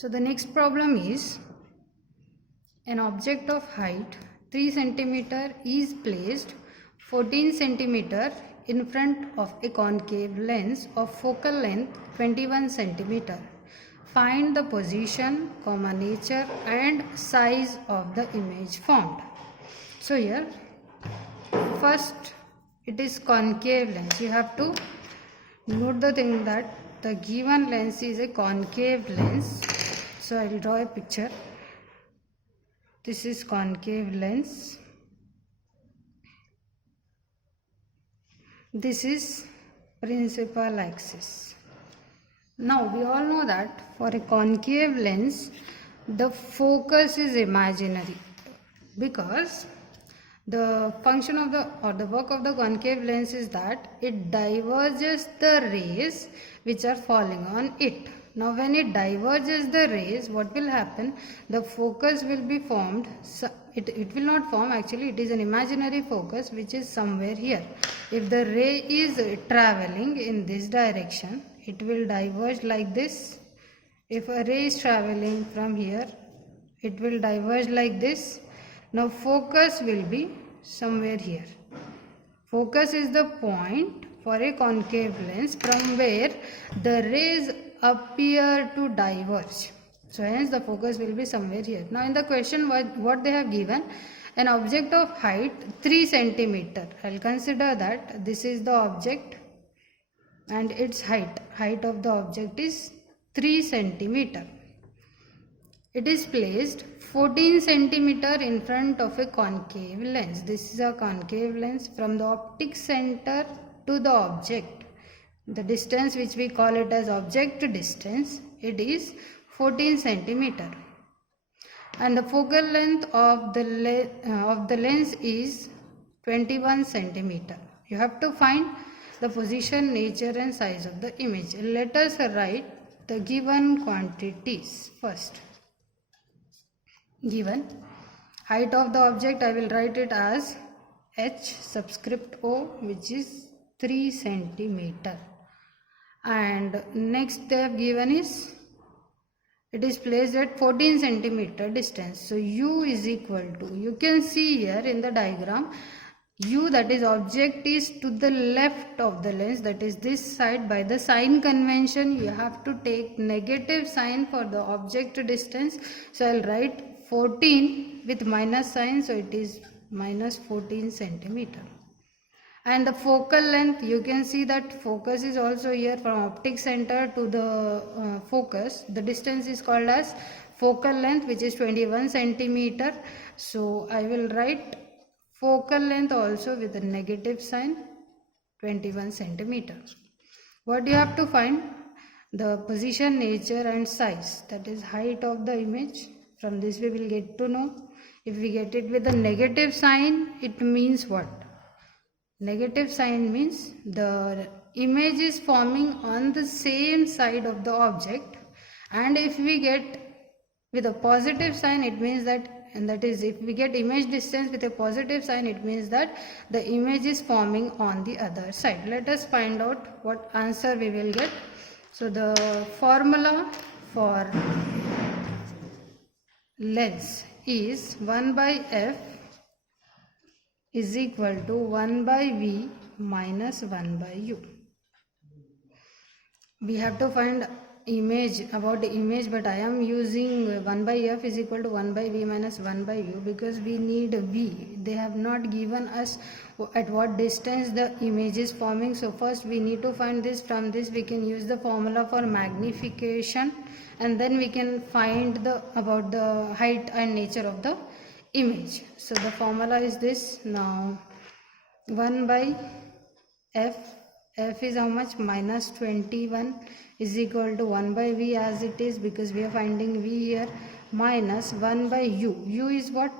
So the next problem is an object of height 3 cm is placed 14 cm in front of a concave lens of focal length 21 cm. Find the position, nature and size of the image formed. So here first it is concave lens. You have to note the thing that the given lens is a concave lens. So I will draw a picture. This is concave lens. This is principal axis. Now we all know that for a concave lens the focus is imaginary, because the function of the work of the concave lens is that it diverges the rays which are falling on it. Now when it diverges the rays, what will happen? The focus will be formed. It will not form, actually it is an imaginary focus which is somewhere here. If the ray is traveling in this direction, it will diverge like this. If a ray is traveling from here, it will diverge like this. Now focus will be somewhere here. Focus is the point for a concave lens from where the rays appear to diverge. So hence the focus will be somewhere here. Now in the question what they have given, an object of height 3 cm. I will consider that this is the object and its height of the object is 3 cm. It is placed 14 cm in front of a concave lens. This is a concave lens from the optic center to the object. The distance which we call it as object distance, it is 14 cm. And the focal length of the lens is 21 cm. You have to find the position, nature and size of the image. Let us write the given quantities first. Given height of the object, I will write it as h subscript o, which is 3 cm. And next they have given is it is placed at 14 cm distance. So u is equal to, you can see here in the diagram, u, that is object, is to the left of the lens, that is this side. By the sign convention you have to take negative sign for the object distance. So I will write 14 with minus sign, so it is minus 14 cm. And the focal length, you can see that focus is also here from optic center to the focus. The distance is called as focal length, which is 21 cm. So I will write focal length also with a negative sign, 21 cm. What you have to find? The position, nature and size, that is height of the image. From this we will get to know. If we get it with a negative sign, it means what? Negative sign means the image is forming on the same side of the object, and if we get with a positive sign, it means that, and that is if we get image distance with a positive sign, it means that the image is forming on the other side. Let us find out what answer we will get. So the formula for lens is 1 by f is equal to 1 by v minus 1 by u. We have to find image, about the image, but I am using 1 by f is equal to 1 by v minus 1 by u because we need v. They have not given us at what distance the image is forming. So first we need to find this. From this we can use the formula for magnification, and then we can find about the height and nature of the image. So the formula is this. Now 1 by f is how much? Minus 21 is equal to 1 by v as it is, because we are finding v here, minus 1 by u is what?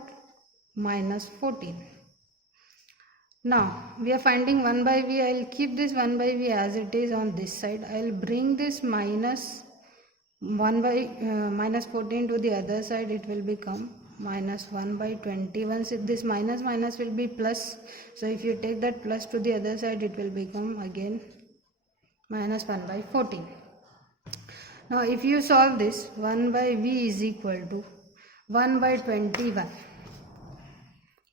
Minus 14. Now we are finding 1 by v. I will keep this 1 by v as it is on this side. I will bring this minus 1 by minus 14 to the other side. It will become minus 1 by 21. So this minus will be plus. So if you take that plus to the other side, it will become again minus 1 by 14. Now if you solve this, 1 by v is equal to 1 by 21.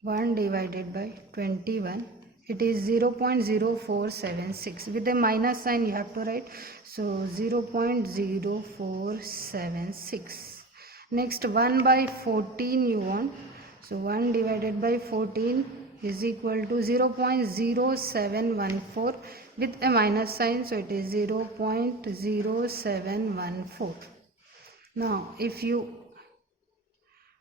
1 divided by 21, it is 0.0476. With a minus sign you have to write, so 0.0476. Next 1 by 14 you want, so 1 divided by 14 is equal to 0.0714 with a minus sign, so it is 0.0714. Now if you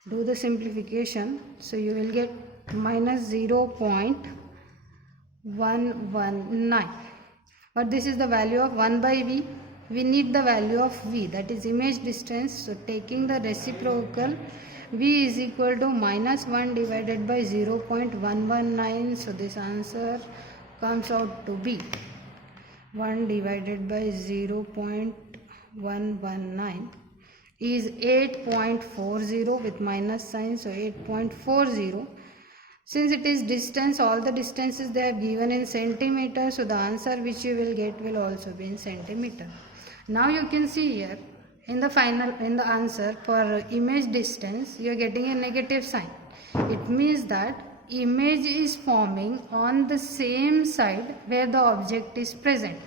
do the simplification, so you will get minus 0.119. But this is the value of 1 by v. We need the value of v, that is image distance. So taking the reciprocal, v is equal to minus 1 divided by 0.119. So this answer comes out to be 1 divided by 0.119 is 8.40 with minus sign, so 8.40. Since it is distance, all the distances they have given in centimeter, so the answer which you will get will also be in centimeter. Now you can see here in the answer for image distance you are getting a negative sign. It means that image is forming on the same side where the object is present.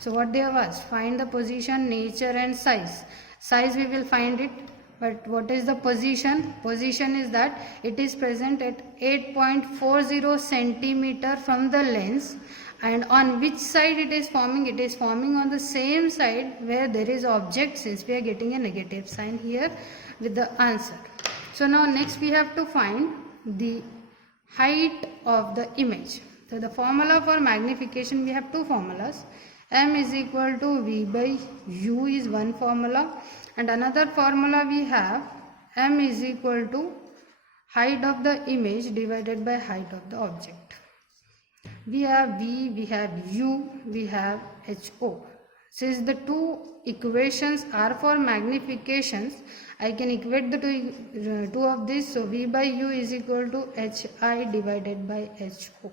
So what they have asked, find the position, nature and size. Size we will find it, but what is the position? Position is that it is present at 8.40 centimeter from the lens, and on which side it is forming? It is forming on the same side where there is object, since we are getting a negative sign here with the answer. So now next we have to find the height of the image. So the formula for magnification, we have two formulas. M is equal to V by U is one formula, and another formula we have M is equal to height of the image divided by height of the object. We have V, we have U, we have HO. Since the two equations are for magnifications, I can equate the two of these. So V by U is equal to HI divided by HO.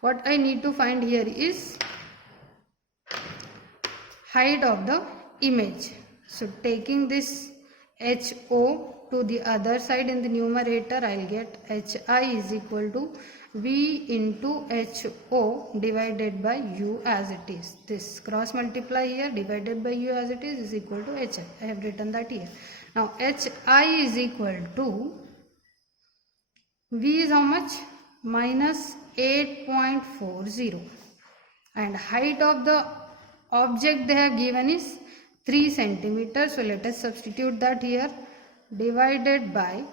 What I need to find here is height of the image. So taking this HO to the other side in the numerator, I will get HI is equal to V into HO divided by U as it is. This cross multiply here divided by U as it is equal to HI. I have written that here. Now HI is equal to V is how much? Minus 8.40, and height of the object they have given is 3 centimeters. So let us substitute that here, divided by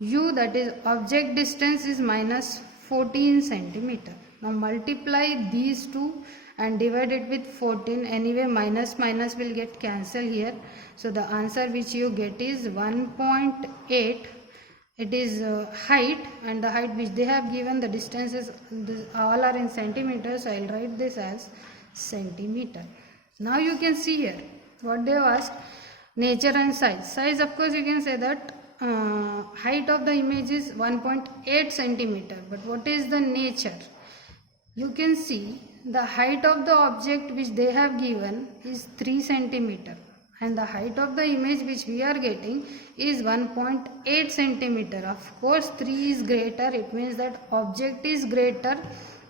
U, that is object distance is minus 14 centimeter. Now multiply these two and divide it with 14. Anyway minus minus will get cancelled here. So the answer which you get is 1.8. It is height, and the height which they have given, the distances all are in centimeters. So I will write this as centimeter. Now you can see here what they have asked, nature and size. Size, of course you can say that height of the image is 1.8 centimeter, but what is the nature? You can see the height of the object which they have given is 3 centimeter, and the height of the image which we are getting is 1.8 centimeter. Of course 3 is greater, it means that object is greater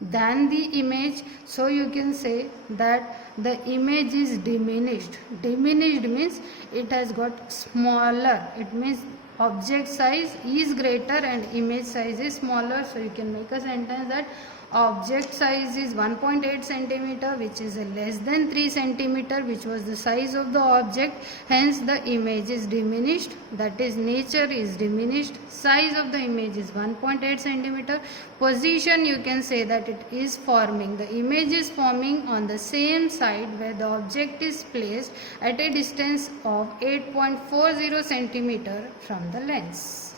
than the image. So you can say that the image is diminished. Diminished means it has got smaller. It means object size is greater and image size is smaller. So you can make a sentence that object size is 1.8 centimeter, which is less than 3 centimeter, which was the size of the object. Hence the image is diminished, that is nature is diminished. Size of the image is 1.8 centimeter. Position, you can say that it is forming, the image is forming on the same side where the object is placed at a distance of 8.40 centimeter from the lens.